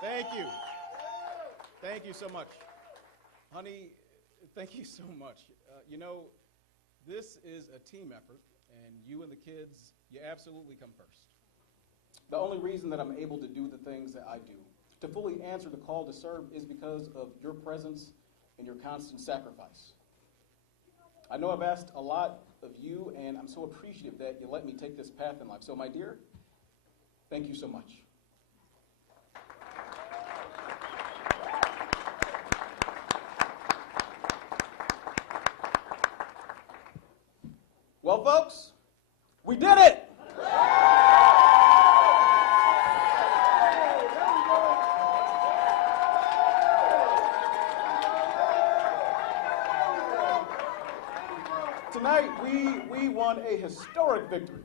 Thank you. Thank you so much. Honey, thank you so much. This is a team effort, and you and the kids, you absolutely come first. The only reason that I'm able to do the things that I do, to fully answer the call to serve, is because of your presence and your constant sacrifice. I know I've asked a lot of you, and I'm so appreciative that you let me take this path in life. So, my dear, thank you so much. Well, folks, we did it! Tonight, we won a historic victory.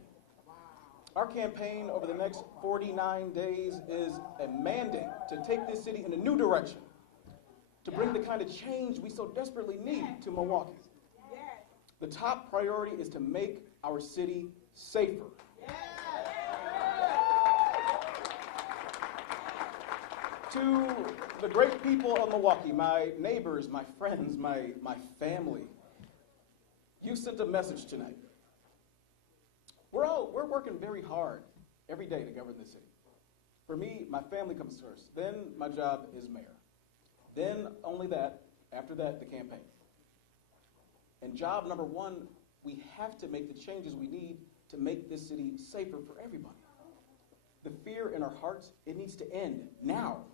Our campaign over the next 49 days is a mandate to take this city in a new direction, to bring the kind of change we so desperately need to Milwaukee. The top priority is to make our city safer. To the great people of Milwaukee, my neighbors, my friends, my family, you sent a message tonight. We're working very hard every day to govern the city. For me, my family comes first. Then my job is mayor. Then only that, after that, the campaign. And job number one, we have to make the changes we need to make this city safer for everybody. The fear in our hearts, it needs to end now.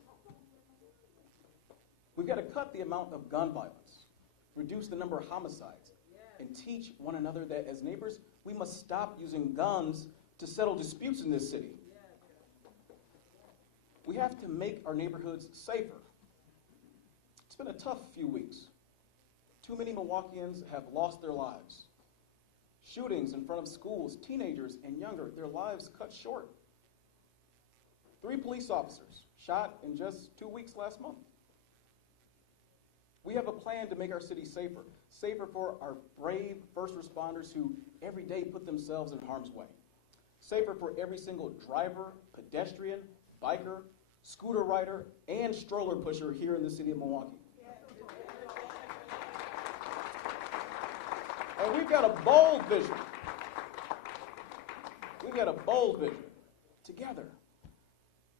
We've got to cut the amount of gun violence, reduce the number of homicides, and teach one another that as neighbors, we must stop using guns to settle disputes in this city. We have to make our neighborhoods safer. It's been a tough few weeks. Too many Milwaukeeans have lost their lives. Shootings in front of schools, teenagers and younger, their lives cut short. 3 police officers shot in just 2 weeks last month. We have a plan to make our city safer, safer for our brave first responders who every day put themselves in harm's way, safer for every single driver, pedestrian, biker, scooter rider, and stroller pusher here in the city of Milwaukee. And we've got a bold vision. We've got a bold vision. Together,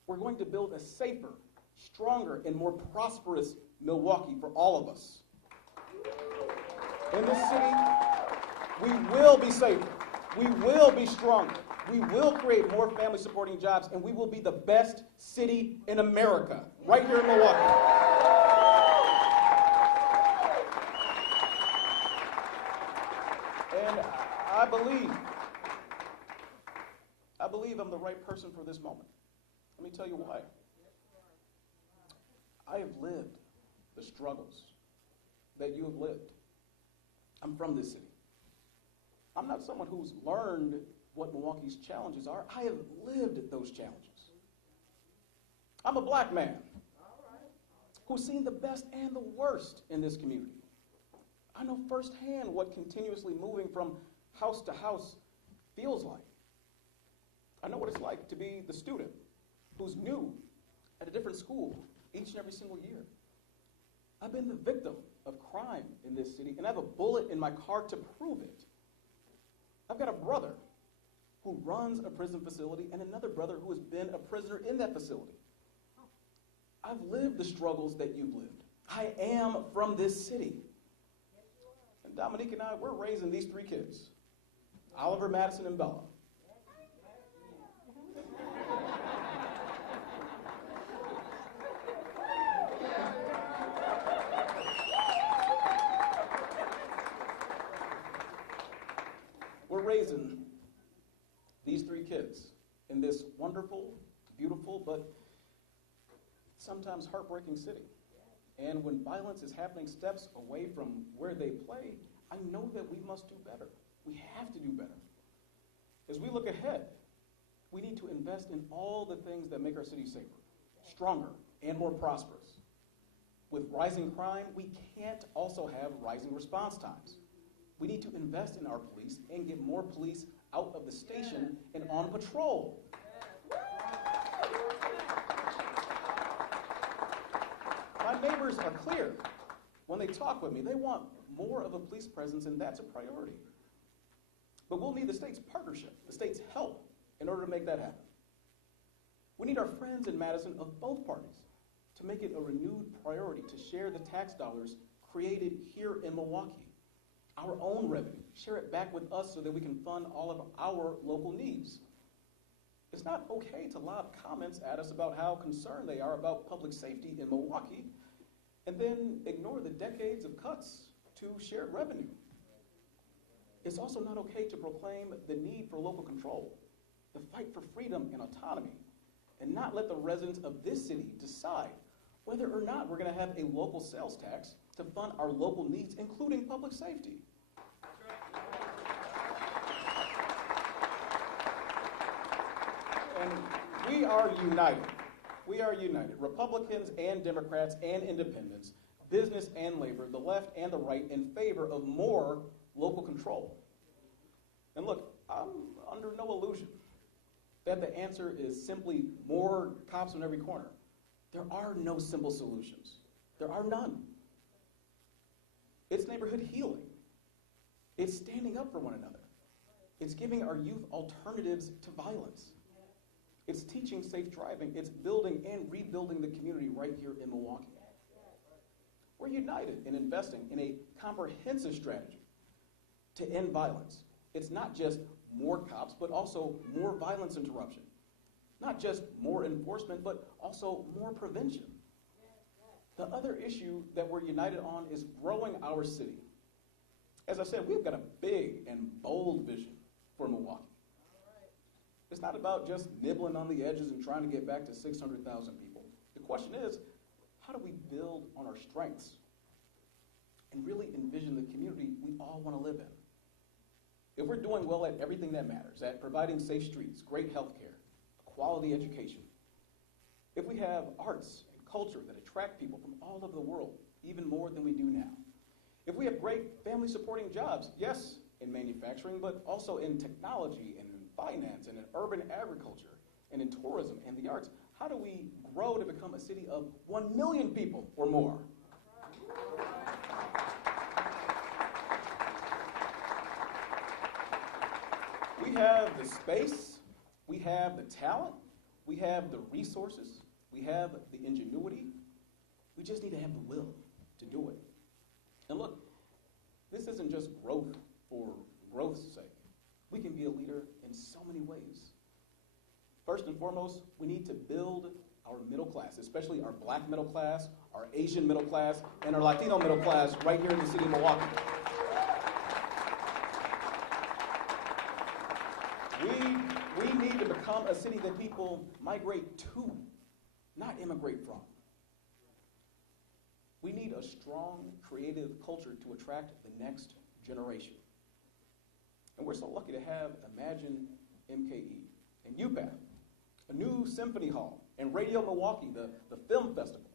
we're going to build a safer, stronger, and more prosperous Milwaukee for all of us. In this city, we will be safer. We will be stronger. We will create more family-supporting jobs, and we will be the best city in America, right here in Milwaukee. And I believe I'm the right person for this moment. Let me tell you why. I have lived the struggles that you have lived. I'm from this city. I'm not someone who's learned what Milwaukee's challenges are. I have lived those challenges. I'm a black man who's seen the best and the worst in this community. I know firsthand what continuously moving from house to house feels like. I know what it's like to be the student who's new at a different school each and every single year. I've been the victim of crime in this city, and I have a bullet in my car to prove it. I've got a brother who runs a prison facility and another brother who has been a prisoner in that facility. I've lived the struggles that you've lived. I am from this city. And Dominique and I, we're raising these 3 kids, Oliver, Madison, and Bella. We're raising these 3 kids in this wonderful, beautiful, but sometimes heartbreaking city. And when violence is happening steps away from where they play, I know that we must do better. We have to do better. As we look ahead, we need to invest in all the things that make our city safer, stronger, and more prosperous. With rising crime, we can't also have rising response times. We need to invest in our police and get more police out of the station and on patrol. My neighbors are clear. When they talk with me, they want more of a police presence, and that's a priority. But we'll need the state's partnership, the state's help, in order to make that happen. We need our friends in Madison of both parties to make it a renewed priority to share the tax dollars created here in Milwaukee, our own revenue, share it back with us so that we can fund all of our local needs. It's not okay to lob comments at us about how concerned they are about public safety in Milwaukee and then ignore the decades of cuts to shared revenue. It's also not okay to proclaim the need for local control, the fight for freedom and autonomy, and not let the residents of this city decide whether or not we're going to have a local sales tax to fund our local needs, including public safety. And we are united. We are united, Republicans and Democrats and independents, business and labor, the left and the right, in favor of more local control. And look, I'm under no illusion that the answer is simply more cops on every corner. There are no simple solutions. There are none. It's neighborhood healing. It's standing up for one another. It's giving our youth alternatives to violence. It's teaching safe driving. It's building and rebuilding the community right here in Milwaukee. We're united in investing in a comprehensive strategy to end violence. It's not just more cops, but also more violence interruption. Not just more enforcement, but also more prevention. The other issue that we're united on is growing our city. As I said, we've got a big and bold vision for Milwaukee. It's not about just nibbling on the edges and trying to get back to 600,000 people. The question is, how do we build on our strengths and really envision the community we all want to live in? If we're doing well at everything that matters, at providing safe streets, great health care, quality education, if we have arts and culture that attract people from all over the world, even more than we do now, if we have great family-supporting jobs, yes, in manufacturing, but also in technology and in finance and in urban agriculture and in tourism and the arts, how do we grow to become a city of 1 million people or more? We have the space, we have the talent, we have the resources, we have the ingenuity. We just need to have the will to do it. And look, this isn't just growth for growth's sake. We can be a leader in so many ways. First and foremost, we need to build our middle class, especially our black middle class, our Asian middle class, and our Latino middle class right here in the city of Milwaukee. We need to become a city that people migrate to, not immigrate from. We need a strong, creative culture to attract the next generation. And we're so lucky to have Imagine MKE and UPATH, a new symphony hall, and Radio Milwaukee, the film festival.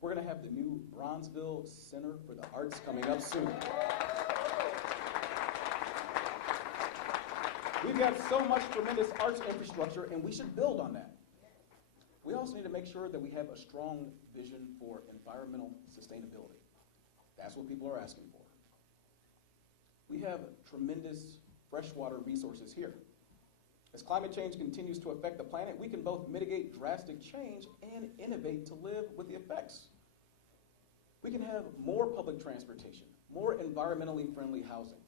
We're going to have the new Bronzeville Center for the Arts coming up soon. We've got so much tremendous arts infrastructure, and we should build on that. We also need to make sure that we have a strong vision for environmental sustainability. That's what people are asking for. We have tremendous freshwater resources here. As climate change continues to affect the planet, we can both mitigate drastic change and innovate to live with the effects. We can have more public transportation, more environmentally friendly housing,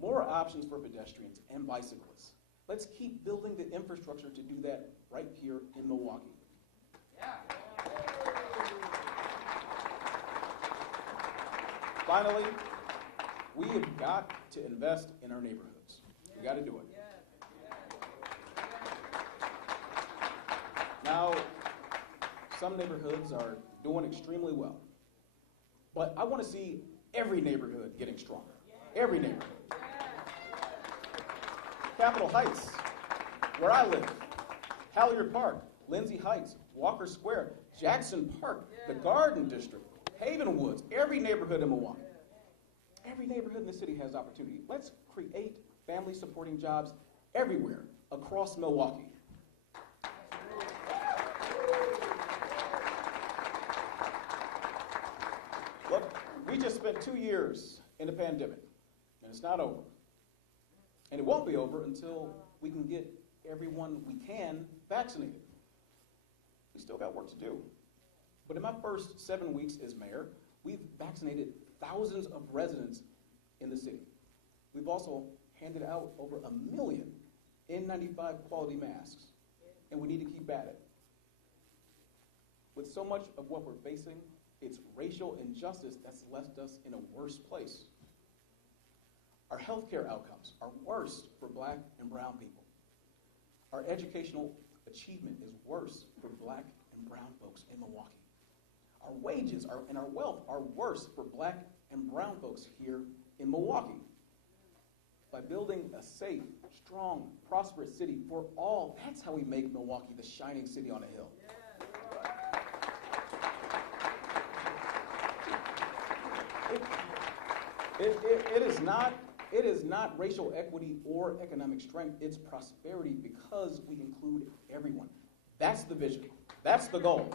more options for pedestrians and bicyclists. Let's keep building the infrastructure to do that right here in Milwaukee. Finally, we have got to invest in our neighborhoods. We got to do it. Now, some neighborhoods are doing extremely well, but I want to see every neighborhood getting stronger. Every neighborhood. Capitol Heights, where I live, Halyard Park, Lindsay Heights, Walker Square, Jackson Park, the Garden District, Haven Woods, every neighborhood in Milwaukee. Every neighborhood in the city has opportunity. Let's create family-supporting jobs everywhere across Milwaukee. We just spent 2 years in the pandemic, and it's not over. And it won't be over until we can get everyone we can vaccinated. We still got work to do. But in my first 7 weeks as mayor, we've vaccinated thousands of residents in the city. We've also handed out over 1 million N95 quality masks, and we need to keep at it. With so much of what we're facing, it's racial injustice that's left us in a worse place. Our healthcare outcomes are worse for Black and brown people. Our educational achievement is worse for Black and brown folks in Milwaukee. Our wages and our wealth are worse for Black and brown folks here in Milwaukee. By building a safe, strong, prosperous city for all, that's how we make Milwaukee the shining city on a hill. It is not racial equity or economic strength. It's prosperity because we include everyone. That's the vision. That's the goal.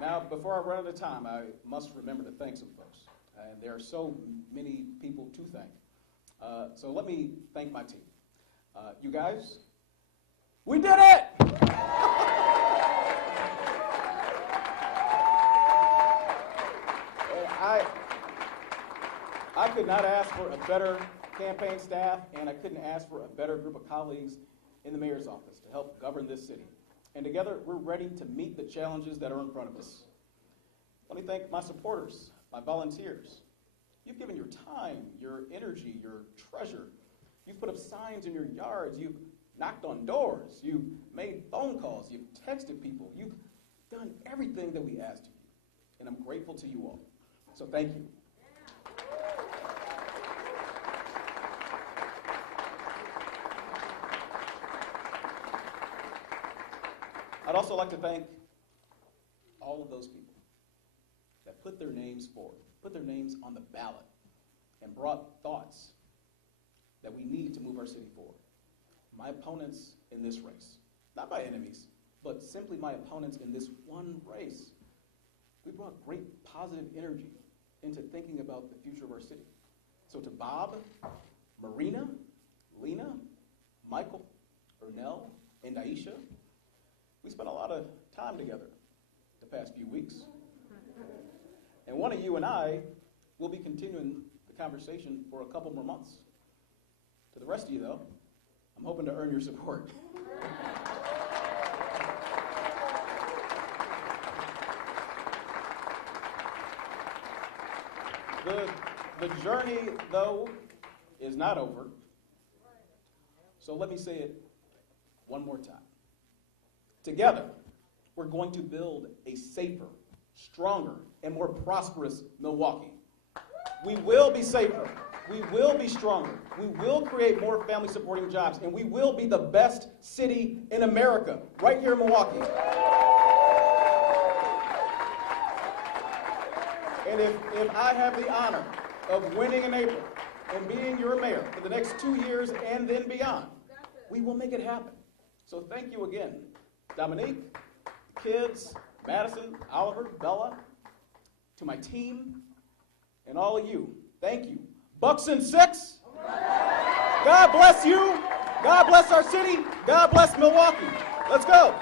Now, before I run out of time, I must remember to thank some folks. And there are so many people to thank. So let me thank my team. You guys, we did it! I could not ask for a better campaign staff, and I couldn't ask for a better group of colleagues in the mayor's office to help govern this city. And together, we're ready to meet the challenges that are in front of us. Let me thank my supporters, my volunteers. You've given your time, your energy, your treasure. You've put up signs in your yards. You've knocked on doors. You've made phone calls. You've texted people. You've done everything that we asked of you. And I'm grateful to you all. So thank you. I'd also like to thank all of those people that put their names forward, put their names on the ballot, and brought thoughts that we need to move our city forward. My opponents in this race, not my enemies, but simply my opponents in this one race, we brought great positive energy into thinking about the future of our city. So to Bob, Marina, Lena, Michael, Ernell, and Aisha, we spent a lot of time together the past few weeks. And one of you and I will be continuing the conversation for a couple more months. To the rest of you, though, I'm hoping to earn your support. The journey, though, is not over. So let me say it one more time. Together, we're going to build a safer, stronger, and more prosperous Milwaukee. We will be safer. We will be stronger. We will create more family-supporting jobs, and we will be the best city in America, right here in Milwaukee. And if I have the honor of winning in April and being your mayor for the next 2 years and then beyond, we will make it happen. So thank you again. Dominique, kids, Madison, Oliver, Bella, to my team, and all of you, thank you. FOX6, God bless you, God bless our city, God bless Milwaukee. Let's go.